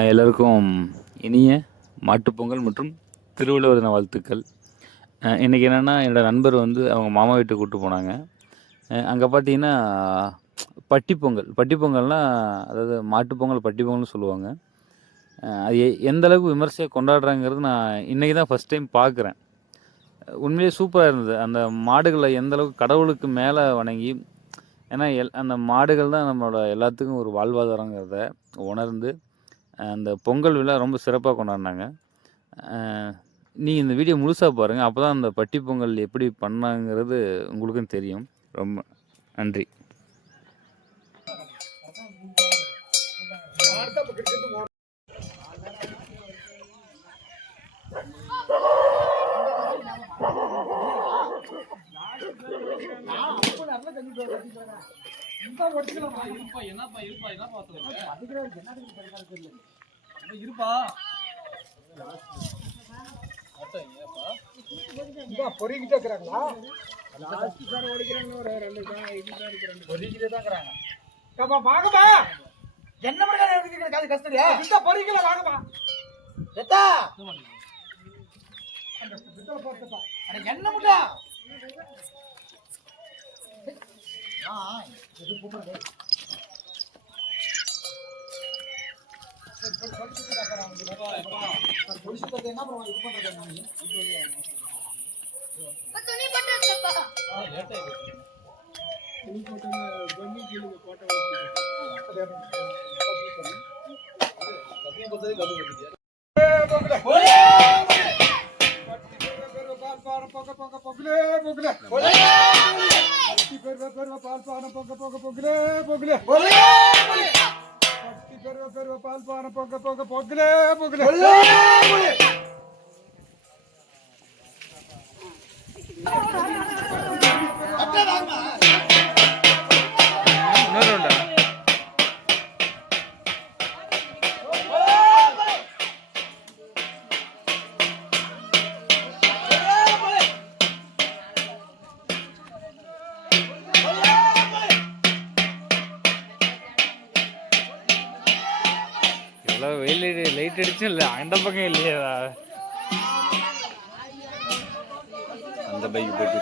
எல்லோருக்கும் இனிய மாட்டுப்பொங்கல் மற்றும் திருவள்ளுவர் தின வாழ்த்துக்கள். இன்றைக்கி என்னென்னா, என்னோடய நண்பர் வந்து அவங்க மாமா வீட்டுக்கு கூப்பிட்டு போனாங்க. அங்கே பார்த்தீங்கன்னா பட்டிப்பொங்கல்னால் அதாவது மாட்டுப்பொங்கல் பட்டிப்பொங்கல்னு சொல்லுவாங்க. அது எந்த அளவுக்கு விமர்சையாக கொண்டாடுறாங்கிறது நான் இன்றைக்கி தான் ஃபஸ்ட் டைம் பார்க்குறேன். உண்மையிலேயே சூப்பராக இருந்தது. அந்த மாடுகளை எந்த அளவுக்கு கடவுளுக்கு மேலே வணங்கி, ஏன்னா அந்த மாடுகள் தான் நம்மளோட எல்லாத்துக்கும் ஒரு வாழ்வாதாரங்கிறத உணர்ந்து அந்த பொங்கல் விழா ரொம்ப சிறப்பாக கொண்டாடினாங்க. நீங்கள் இந்த வீடியோ முழுசாக பாருங்கள். அப்போ தான் அந்த பட்டி பொங்கல் எப்படி பண்ணாங்கிறது உங்களுக்கும் தெரியும். ரொம்ப நன்றி. பொறிக்கிட்டே இருக்கிறாங்களா? லாஸ்ட் சார் ஓடிக்கிறாங்க. ஒரு ரெண்டு தான் பொறிக்கிட்டே தான் இருக்கிறாங்க. வாங்கப்பா, என்ன பண்ணுறது கஸ்தடியா இந்த பொறிக்கல வாங்கப்பா. எத்தா என்ன முட்டா வெயில் லைட் அடிச்சும் இல்லை, அந்த பக்கம் இல்லையா? அந்த பைக் போயிட்டு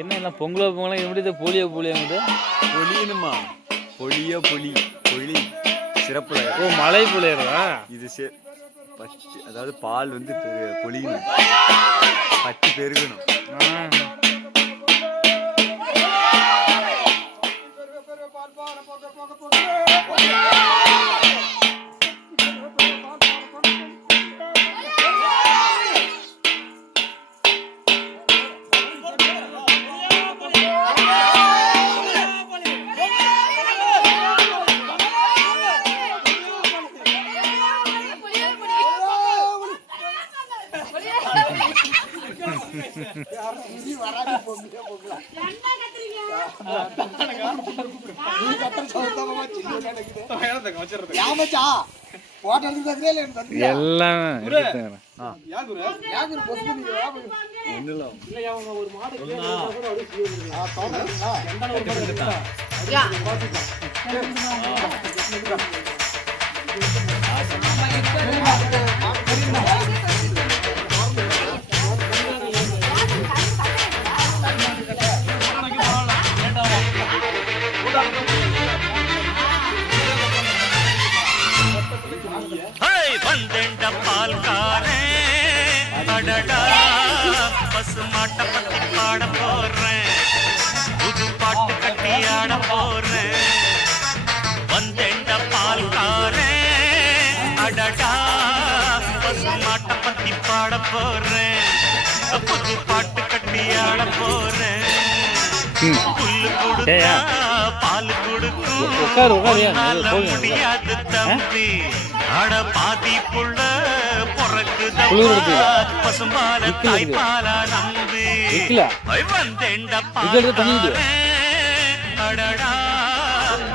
என்ன எல்லாம் பொங்கலாம் எப்படி போலியாங்குது? பொலியணுமா? பொலி சிறப்பு. ஓ, மலை புளியறா இது? அதாவது பால் வந்து பொலியணும், பட்டி பெருகணும். பசு மாட்டை பத்தி பாட போறேன். பாட போறேன், புது பாட்டு கட்டி ஆட போறேன். புல்லு கொடுத்தா பால் கொடுக்கும், உன்னால முடியாது தம்பி. அட பாதி புள்ள பொறக்குதப்பா, பசும்பால தாய்ப்பாலா நம்பி. வந்தேண்ட பாட அடடா,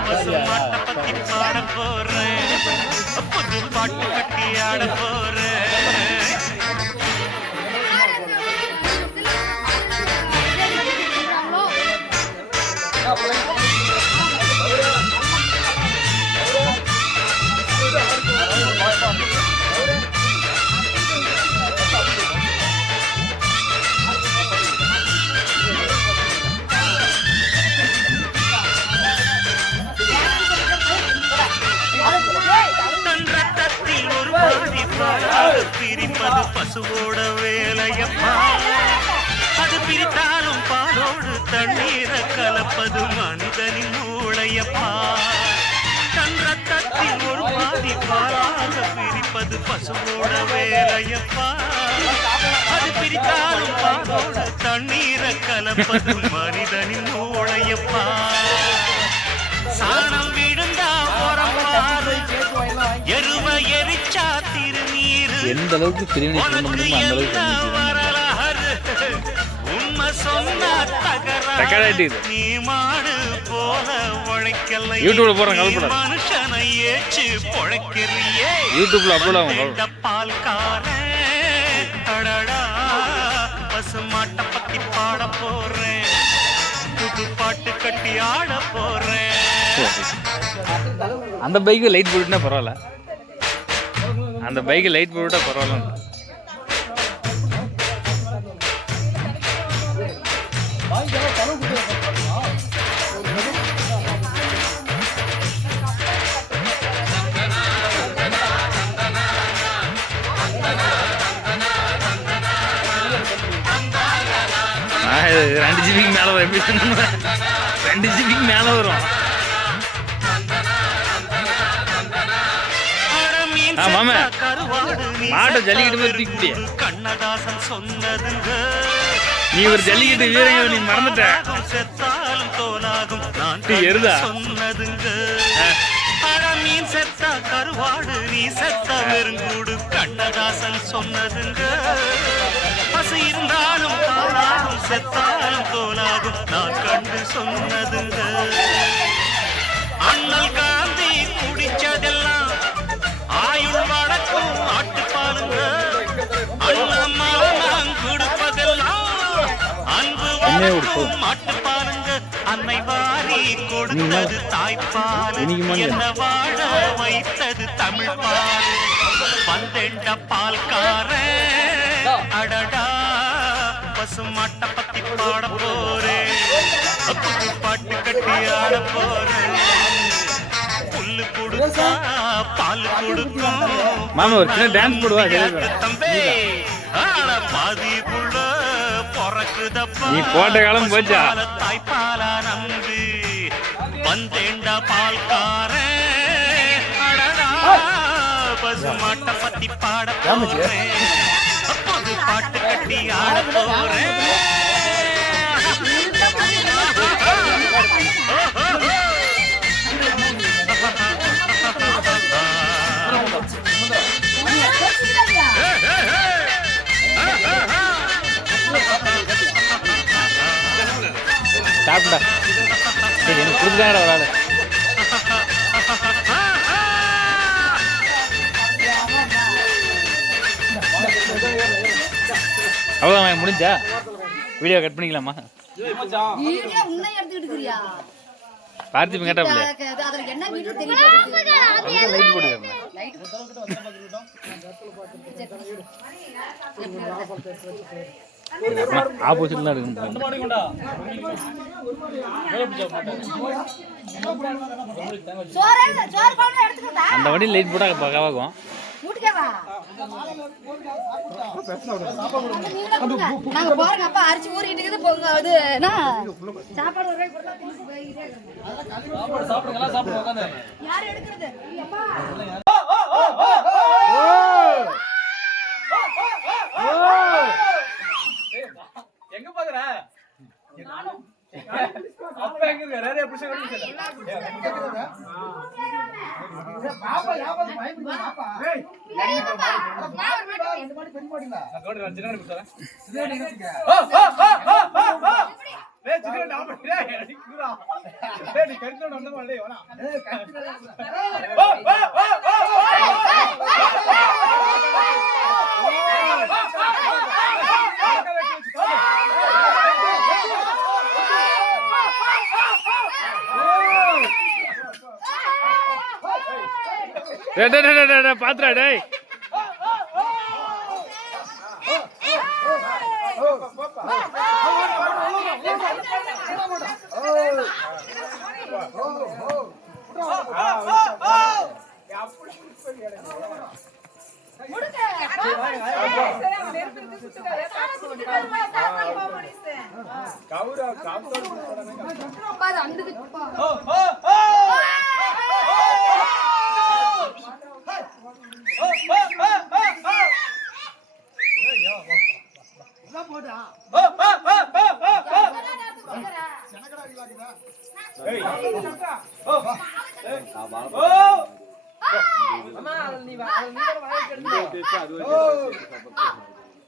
பசுமாட்ட பத்தி பாட போறேன், புது பாட்டு கட்டி ஆட போறேன். பிரிப்பது பசுவோட வேலையப்பா, அது பிரித்தாலும் பாலோடு தண்ணீரை கலப்பது மனிதனின் மூளையப்பா. தன் ரத்தத்தில் ஒரு பாதி பாலாக பிரிப்பது பசுவோட வேலையப்பா, அது பிரித்தாலும் பாலோடு தண்ணீரை கலப்பது மனிதனின் மூளையப்பா. சாணம் விழுந்தா உரம்பாரு, எருவ எரிச்சா திருநீரு, எந்த அளவுக்கு பிரிவினை பண்ண முடியுமோ அந்த அளவுக்கு வரலாறு உண்மை சொன்னா தகராறு. நீ மாடு போல உழைக்கல, யூடியூப்ல போறேன், கவலைப்படாத. மனுஷனை ஏச்சு பொழைக்கிறியே, யூடியூப்ல அப்லோட் ஆகும். பால்காரன் அடடா, பசுமாட்ட பத்தி பாட போறேன், புது பாட்டு கட்டி ஆட போறேன். அந்த பைக்கு லைட் போட்டுனா பரவாயில்ல, அந்த பைக்கு லைட் போட்டுட்டா பரவாயில்ல. ரெண்டு ஜிபிக்கு மேல வரும், 2 ஜிபிக்கு மேல வரும். மாமா மாட்டை ஜல்லிக்கட்டு மாதிரி தூக்கி முடிய, கண்ணதாசன் சொன்னதுங்க, நீ ஒரு ஜல்லிக்கட்டு வீரங்க, நீ மறந்துட்ட. செத்தாலும் தோலாகும் நான் எருதா சொன்னதுங்க. மீன் செத்தா கருவாடு, நீ செத்த வெறுங்கூடு, கண்ணதாசன் சொன்னதுங்க. பசு இருந்தாலும் பாலாகும், செத்தாலும் தோலாகும் நான் கண்டு சொன்னதுங்க. அண்ணல் காந்தி குடிச்சதெல்லாம் ஆயுள் வழக்கும் ஆட்டுப்பாலுங்க, அண்ணன் கொடுப்பதெல்லாம் அன்பு வழக்கும் ஆட்டுப்பாலுங்க. அன்னை வாரி கொடுத்தது தாய்ப்பால், என்ன வாழ வைத்தது தமிழ் பால். வந்தெண்ட பால்காரன் அடடா, பசுமாட்ட பத்தி பாட போறேன், புது பாட்டு கட்டி ஆட போறேன். புல்லு கொடுத்தா பால் கொடுக்கும், மாமா ஒரு சின்ன டான்ஸ் போடுவா தம்பி. ஆட பாதி புள்ள பொறக்குதப்பா, நீ போட்ட காலம் போச்சா, தாய்ப்பாலா நம்பி. வந்தேண்ட பால்காரன் அடடா, பசுமாட்ட பத்தி பாட போறேன், புது பாட்டு கட்டி ஆட போறேன். சாப்பிட்டா எனக்கு கொடுத்தாங்கடா ஒரு ஆள். அவ்வளோதான் முடிஞ்சா, வீடியோ கட் பண்ணிக்கலாமா? பார்த்திபன் கேட்டா லைட் போட்டு ஆப்போசிட்லாம் இருக்கு. அந்த வண்டி லைட் போட்டா பக்காவாகும். நாங்க போறோம், அப்பா அரிசி ஊறிட்டு இருக்குது, பொங்க அது சாப்பாடு யாரு எடுக்கிறது? அப்ப எங்க நிறைய புடிச்சு பாப்பா யாவது பயப்படுங்க பாப்பா ஏய் இந்த மாதிரி பெண் மாடிங்க அங்கோட ரஞ்சனா குடுறேன் இதே நினைச்சுக்க ஏய் சின்ன டாப் டேய் அடிக்குறா டேய் நீ கரெக்ட்டா வந்த மாதிரி வேணா ஏய் பாத்துடா டேய்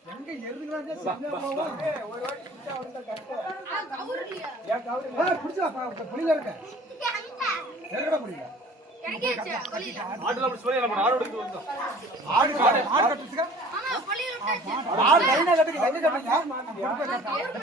எங்க எருதுங்களா ஒரு வாட்டி புடிச்சா புளியில இருக்க எருடா புளியில ஆடுல அப்படி சொல்லி நம்ம ஆடு எடுத்து வந்தோம் ஆடு கட்டுச்சுங்க ஆமா புளியில ஆடு லைனா கட்டுங்க எங்க கட்டுங்க